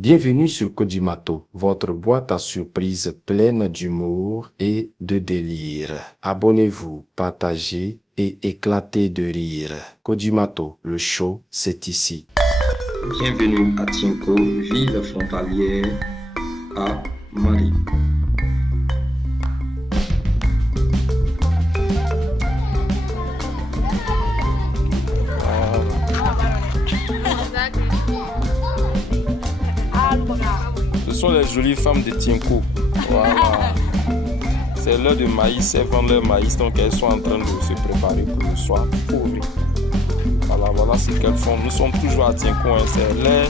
Bienvenue sur Kodimato, votre boîte à surprises pleine d'humour et de délire. Abonnez-vous, partagez et éclatez de rire. Kodimato, le show, c'est ici. Bienvenue à Tienko, ville frontalière à Mali. Ce sont les jolies femmes de Tienko. Voilà. C'est l'heure de maïs, elles vendent leur maïs, donc elles sont en train de se préparer pour le soir pourri. Voilà ce qu'elles font. Nous sommes toujours à Tienko, hein. C'est l'heure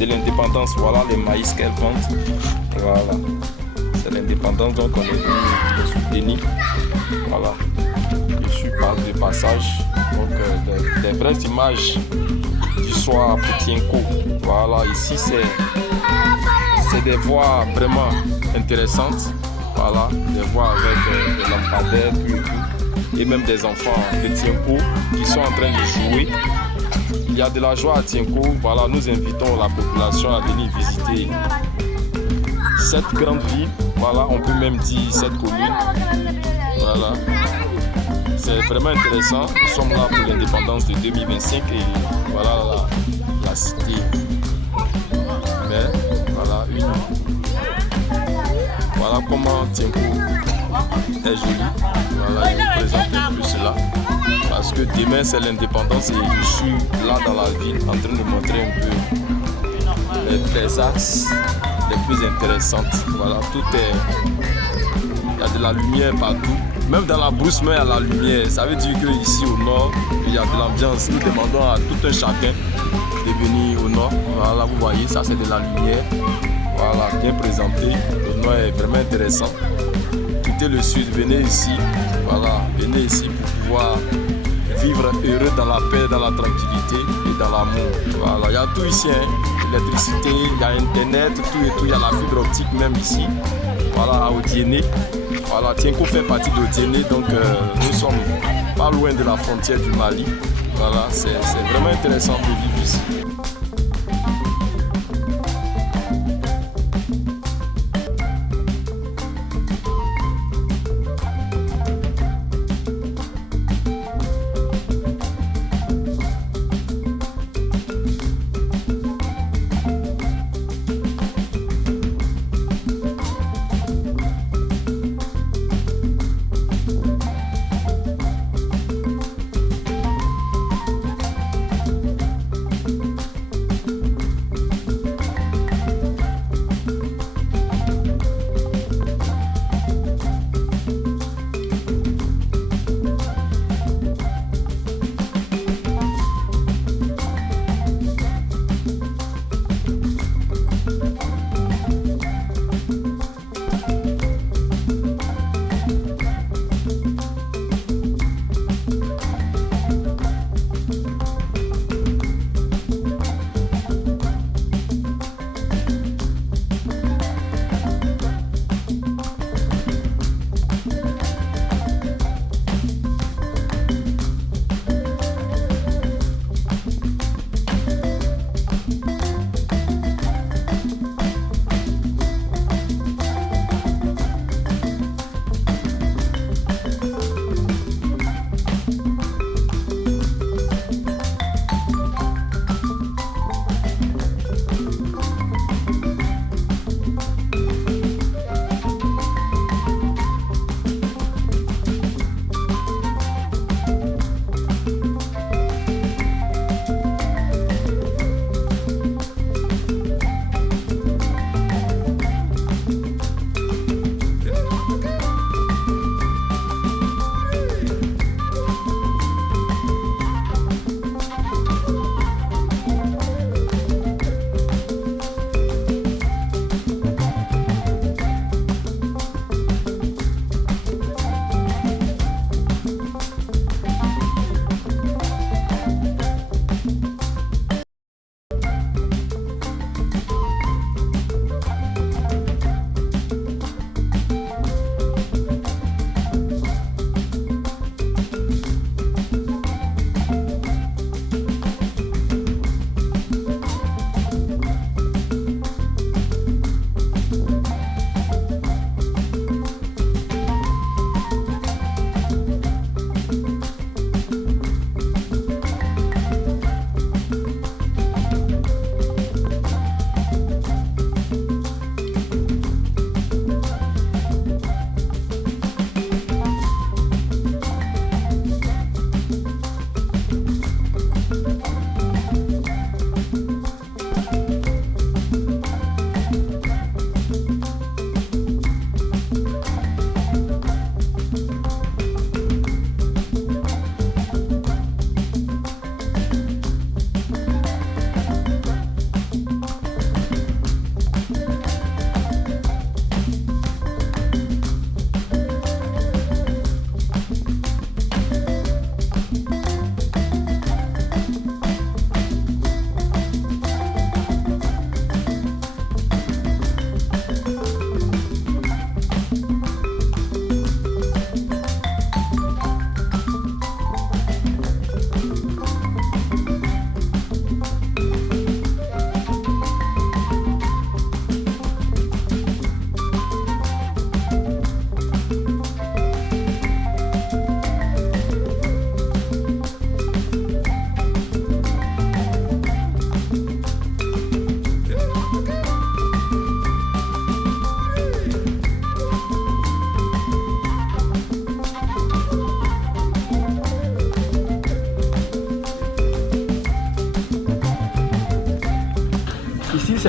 de l'indépendance. Voilà les maïs qu'elles vendent. Voilà. C'est l'indépendance, donc on est venu les soutenir. Voilà. Je suis de passage. Donc des vraies images du soir pour Tienko. Voilà, ici c'est des voix vraiment intéressantes. Voilà, des voix avec des lampadaires, tout. Et même des enfants de Tienko qui sont en train de jouer. Il y a de la joie à Tienko. Voilà, nous invitons la population à venir visiter cette grande ville. Voilà, on peut même dire cette commune. Voilà. C'est vraiment intéressant. Nous sommes là pour l'indépendance de 2025 et voilà la cité. Mais voilà comment Tienko est joli. Voilà, je vous présente un peu cela. Parce que demain c'est l'indépendance et je suis là dans la ville en train de montrer un peu les paysages les plus intéressantes. Voilà, tout est. Il y a de la lumière partout. Même dans la brousse, mais il y a la lumière. Ça veut dire qu'ici au nord, il y a de l'ambiance. Nous demandons à tout un chacun de venir au nord. Voilà, vous voyez, ça c'est de la lumière. Voilà, bien présenté. Le nord est vraiment intéressant. Quittez le sud, venez ici. Voilà, venez ici pour pouvoir vivre heureux dans la paix, dans la tranquillité et dans l'amour. Voilà, il y a tout ici, hein. L'électricité, il y a internet, tout et tout. Il y a la fibre optique même ici. Voilà, à Odiéné. Voilà, Tienko fait partie d'Odiéné, donc nous sommes pas loin de la frontière du Mali. Voilà, c'est vraiment intéressant de vivre ici.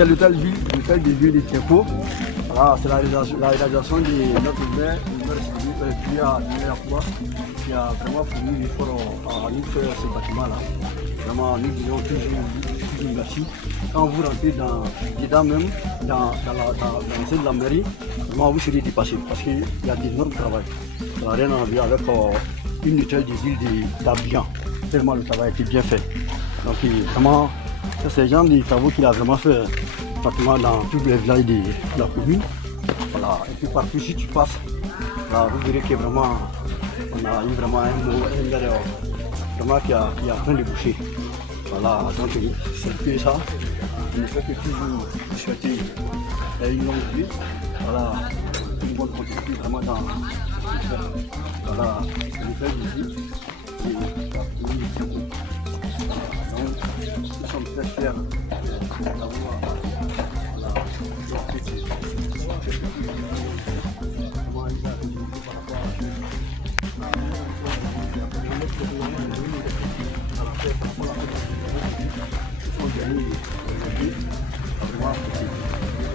c'est l'hôtel de ville de Tienko. Voilà, c'est la réalisation de notre maire qui a vraiment fourni l'effort à nous faire ce bâtiment-là. Vraiment, nous disons toujours merci. Quand vous rentrez dedans même, dans la mairie, vraiment vous serez dépassé parce qu'il y a d'énormes travail. Ça n'a rien à voir avec une hôtel de ville d'Abidjan. Tellement le travail a été bien fait. Donc vraiment, c'est le genre de travaux qu'il a vraiment fait pratiquement dans tous les villages de la commune. Voilà. Et puis partout si tu passes, là, vous verrez que vraiment on a eu vraiment un maire vraiment qui est en train de boucher. Voilà, donc c'est que ça. Il ne fait que toujours souhaiter une longue vie. Voilà, une bonne continuité vraiment dans voilà, le fait de vie et la commune de Tienko. Donc nous sommes très fiers d'avoir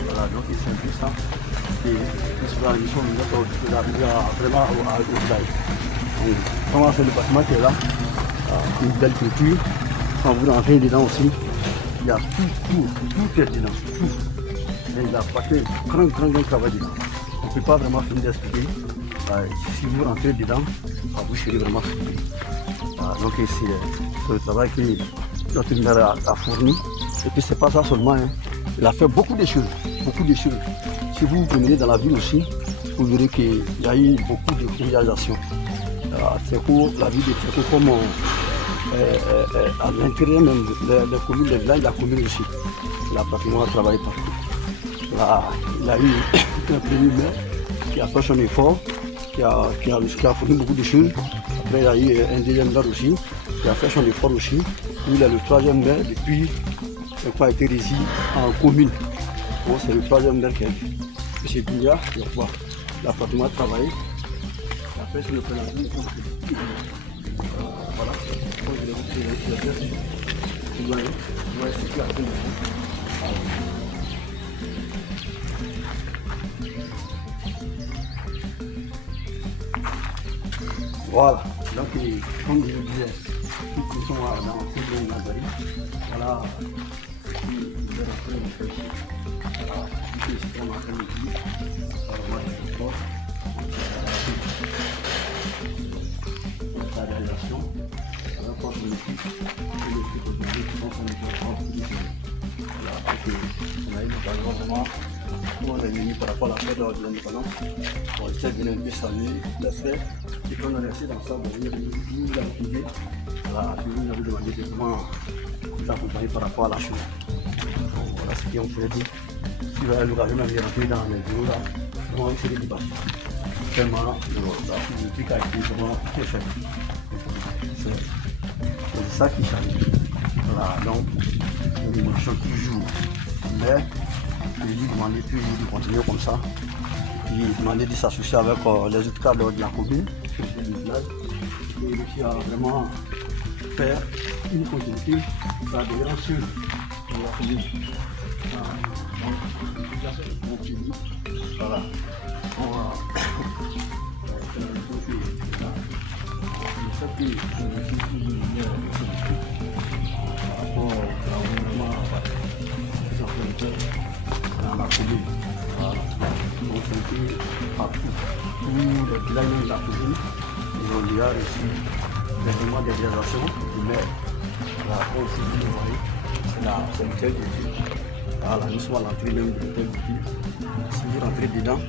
voilà, donc c'est un peu ça. Et sur la mission, on va arriver vraiment au village. Comment c'est le bâtiment qui est là, une belle culture. Quand vous rentrez dedans aussi, il y a tout est dedans, tout. Et il a passé un grand travail dedans. On ne peut pas vraiment finir d'expliquer. Si vous rentrez dedans, vous serez vraiment surpris. Donc c'est le travail que notre maire a fourni. Et puis c'est pas ça seulement, hein. Il a fait beaucoup de choses, beaucoup de choses. Si vous vous promenez dans la ville aussi, vous verrez qu'il y a eu beaucoup de réalisations. Tienko, la ville de Tienko, comme à l'intérieur même, les communes, les villages, la commune aussi. Il a pratiquement travaillé partout. Là, il a eu un premier maire qui a fait son effort, qui a fourni beaucoup de choses. Après, il y a eu un deuxième maire aussi, qui a fait son effort aussi. Il est le troisième maire depuis qu'il a été rési en commune. Bon, c'est le troisième maire qui a été. M. Bouillard, il a pratiquement travaillé. Après, c'est le président. Voilà. Voilà, donc comme je le disais, nous sommes dans le Nazari. Voilà, je vais rentrer dans le pays. Voilà, ici, c'est vraiment un outil. Moi, je suis fort. La réalisation, la force de l'équipe, et l'équipe aujourd'hui qui sont en train de faire. Voilà, donc on a eu l'occasion vraiment. Nous, on est venus par rapport à la fête de l'indépendance. On essaie de venir saluer les frères. Et quand on est resté dans ça, on est venu nous accueillir. Voilà, puis nous avons demandé de comment nous accompagner par rapport à la chose. Donc, voilà ce qu'on pourrait dire. Si vous avez l'occasion de rentrer dans les bureaux là, comment vous serez débattu. Tellement, le truc a été vraiment très fait. C'est ça qui change. Voilà, donc, nous marchons toujours. Mais, je lui demandais toujours de continuer comme ça. Il demandait de s'associer avec les autres cadres de la commune, du village, et qui a vraiment fait une continuité d'adhérence sur la commune. Voilà. On va faire un peu le fait que je suis par rapport au mouvement dans la commune. Voilà. Donc c'était partout. Tous les villages de la commune, ils ont déjà reçu vraiment des réalisations du maire. Là, comme vous voyez, c'est l'hôtel de ville. Voilà, nous sommes à l'entrée même de l'hôtel de ville. Si vous rentrez dedans,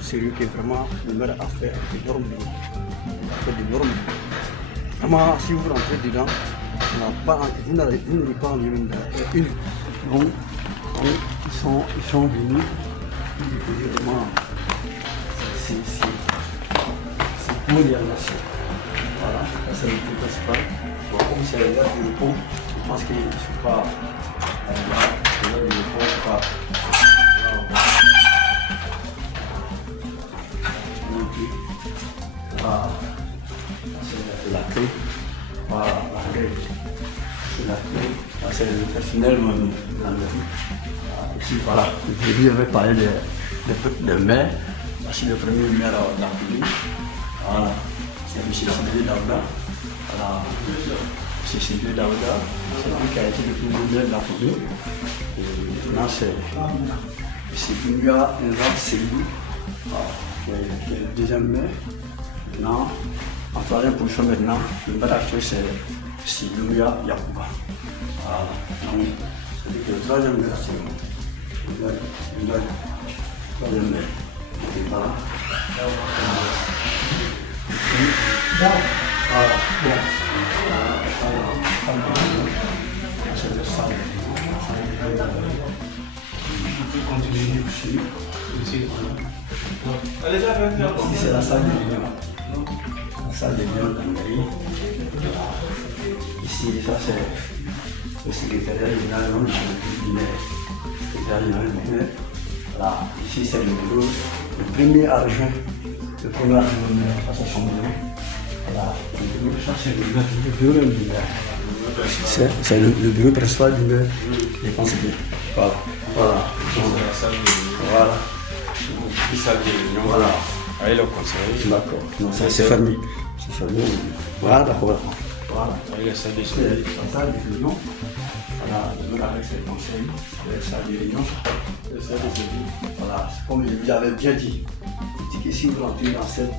c'est sérieux que vraiment le maire a fait d'énormes boulot. Il a fait d'énormes boulot. Vraiment, si vous rentrez dedans, vous n'avez pas envie même une. Donc, ils sont venus. Vraiment, c'est pour les nations. Voilà, c'est le truc principal. Bon, comme c'est l'heure du repos, je pense qu'il ne faut pas là, c'est l'heure du repos, pas là, on va. Voilà, c'est l'accueil. Voilà, l'accueil. C'est l'accueil. C'est le personnel la mairie. Ici, voilà, je lui avais parlé des maires. Voici le premier maire de la commune. Voilà, c'est M. Sidney Daouda. Voilà, M. Sidney Daouda, c'est lui qui a été le premier maire de la commune. Et maintenant, c'est M. Bunga Nzam Seydou, qui est le deuxième maire. Maintenant, en troisième position maintenant, le maire actuel c'est Lumia Yakuba. Voilà, donc c'est le troisième maire actuellement. Le troisième maire. Et voilà. Voilà, bon. C'est le sable. On peut continuer aussi. Ici, c'est la salle de réunion. La salle de réunion de la mairie. Ici, ça c'est le secrétariat général du maire. Le secrétariat général du maire. Voilà, ici c'est le bureau, le premier adjoint, ça c'est son bureau. Voilà, le bureau, ça c'est le bureau du maire. C'est le bureau principal du maire, je pense bien. Voilà, voilà. Voilà. Voilà. Ah, il est au conseil. D'accord, non, c'est fermé. C'est fermé. Voilà, d'accord. Voilà. Ah, il est salle de C'est la salle de réunion. Voilà, le maire avec ses conseils, la salle de réunion. Voilà, comme je l'avais bien dit, je dis que si vous rentrez dans cette,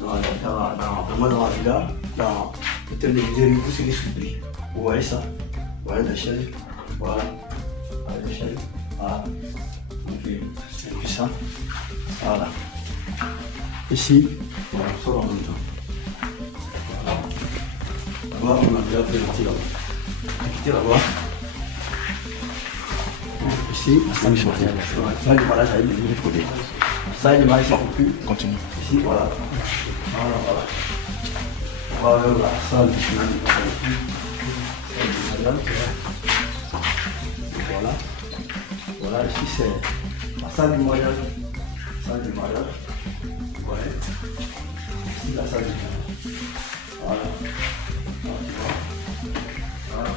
vraiment dans la villa, dans le thème de l'idée, vous serez surpris. Vous voyez ça? Vous voyez l'échelle? Voilà. Vous voyez l'échelle? Voilà. Ok, c'est un peu ça. Voilà. Ici, voilà, ça va en même temps. Voilà. Là-bas, on a déjà présenté là-bas. Quittez là-bas. Ici, ça le mariage a été de l'autre côté. Ça, le mariage c'est plus. Continue. Ici, voilà. Voilà, voilà. On va vers la salle du final du mariage. Voilà. Voilà, ici c'est la salle du mariage. Salle du mariage. Vous voyez. Ici, la salle du mariage. Voilà. Voilà.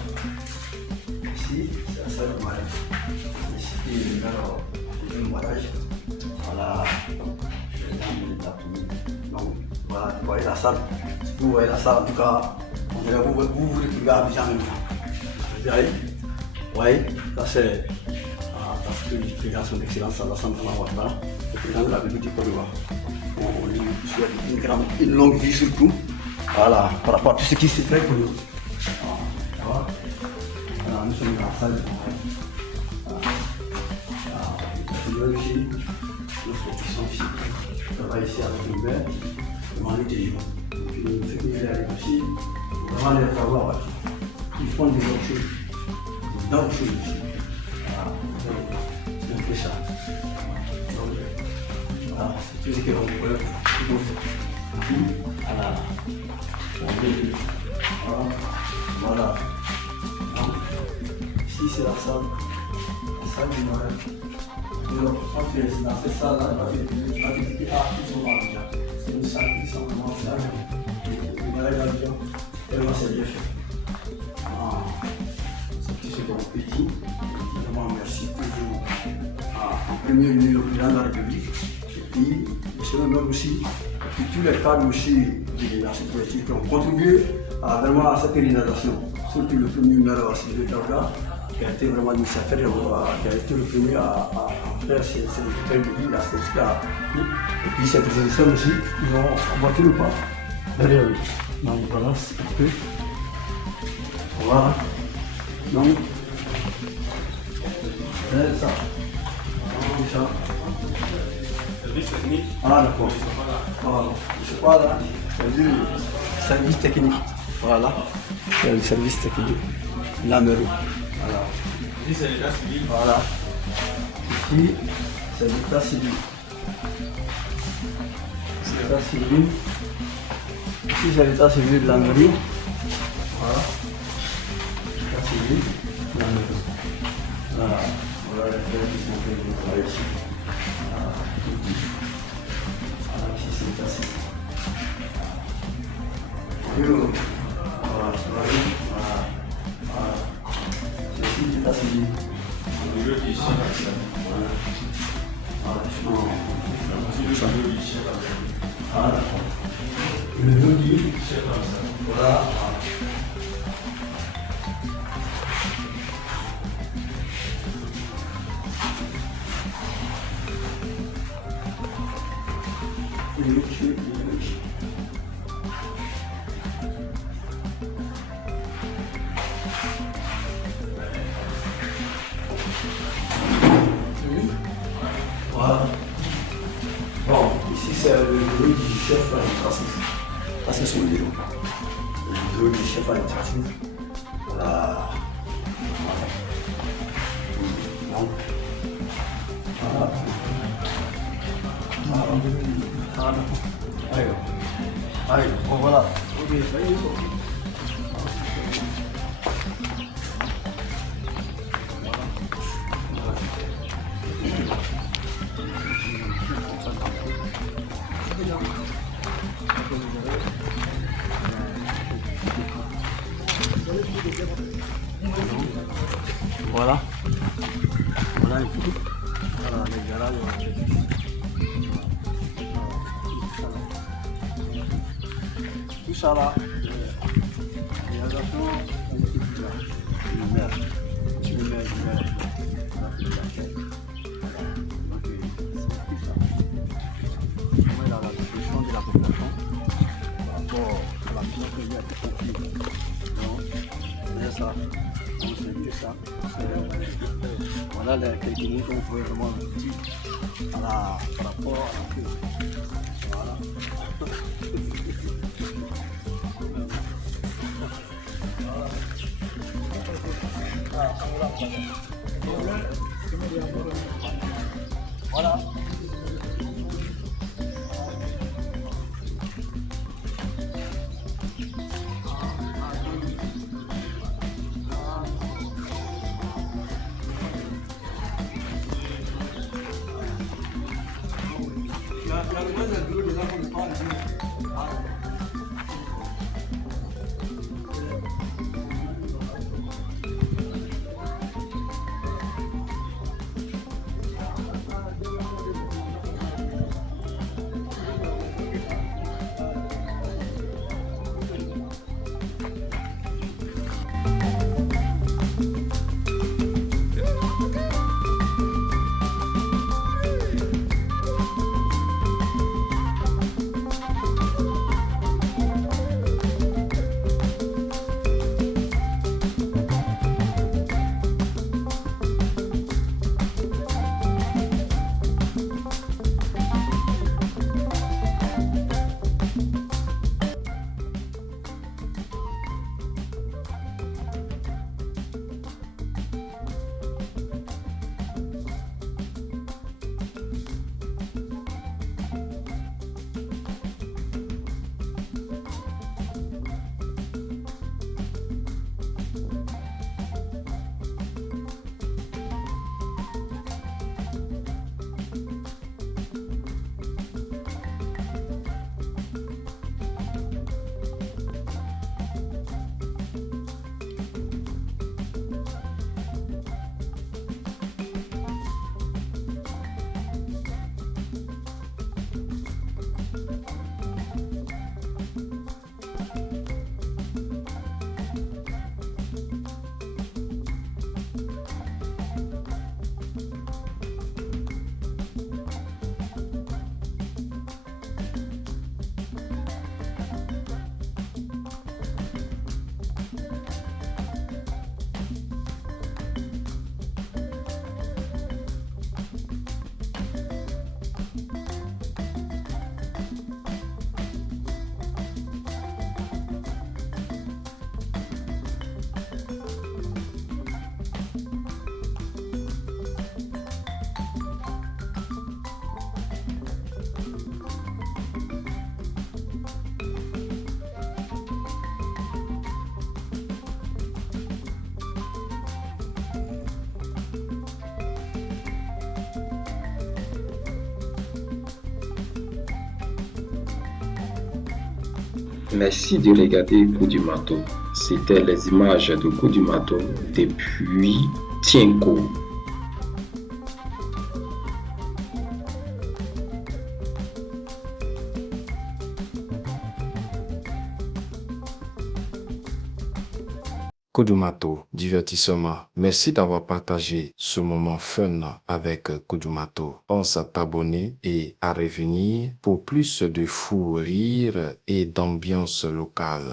Ici, c'est la salle du mariage. Ici, le mariage. Voilà. Donc, voilà, vous voyez la salle. Si vous voyez la salle, en tout cas, on dirait vous voulez que vous regardez en même temps. Vous voyez, ça c'est la président son excellence Alassane Dramane Ouattara, le président de la République du Côte d'Ivoire. On lui souhaite une longue vie surtout. Voilà, par rapport à tout ce qui s'est fait pour nous. Voilà. Voilà, nous sommes dans la salle. Ici, nous faisons ici. On travaille ici avec le maire, demander des jours. Puis ce qu'il y a aussi, vraiment les travaux à bâtir. Ils font des autres choses, des autres choses ici. Voilà, c'est un peu ça. Donc, voilà, c'est tout ce qu'on peut faire. Puis, voilà. Voilà. Donc, ici c'est la salle du mariage. Donc, quand tu es dans cette salle-là, tu vas te dire ah, ils sont mal bien. C'est une salle qui sont vraiment salle. Le mariage va bien. Vraiment, c'est bien fait. C'est tout ce qu'on peut dire. Vraiment, merci toujours en premier lieu au président de la République. Et puis, monsieur le maire aussi. Et puis, tous les cadres aussi de la sécurité qui ont contribué vraiment à cette réalisation. Surtout le premier maire Sidney Daouda, qui a été vraiment initiateur, qui a été le premier à faire ces hôtels de ville, à ce cas. Et puis ces présidents aussi, ils ont emboîté le pas derrière eux. Donc voilà, c'est un peu. Voilà. Donc, c'est ça. Donc, ça. Service technique. Ah d'accord. Voilà. Je crois là, c'est le service technique. Voilà. C'est le service technique. La mairie. Voilà. Ici, c'est l'état civil. Voilà. Ici, c'est l'état civil. L'état civil. Ici, c'est l'état civil de la mairie. Voilà. L'état civil de la mairie. Voilà. Voilà les frères qui sont faits de travail ici. Voilà. Voilà, ici, c'est l'état civil. Voilà. Voilà. Voilà. C'est ici l'état civil. Voilà. Voilà. Bon, ici c'est le bureau du chef administratif. Ça c'est son bureau. Le bureau du chef administratif. Voilà. Voilà. Voilà. Voilà. Allez. Allez, bon voilà. Ok, ça y est, sorti. Voilà. Voilà un peu. Voilà les garages. Tout ça là. Réalisation, on est tout là. Le maire. Monsieur le maire, donc, c'est tout ça. On est dans la situation de la population par rapport à la mission que lui a été confiée. Donc, c'est ça. Donc, c'est que ça. Voilà les quelques mots qu'on pouvait vraiment dire par rapport à la crise. Voilà. Voilà. Merci de regarder Koudimato. C'était les images de Koudimato depuis Tienko. Kudumato, divertissement. Merci d'avoir partagé ce moment fun avec Kudumato. Pense à t'abonner et à revenir pour plus de fou rire et d'ambiance locale.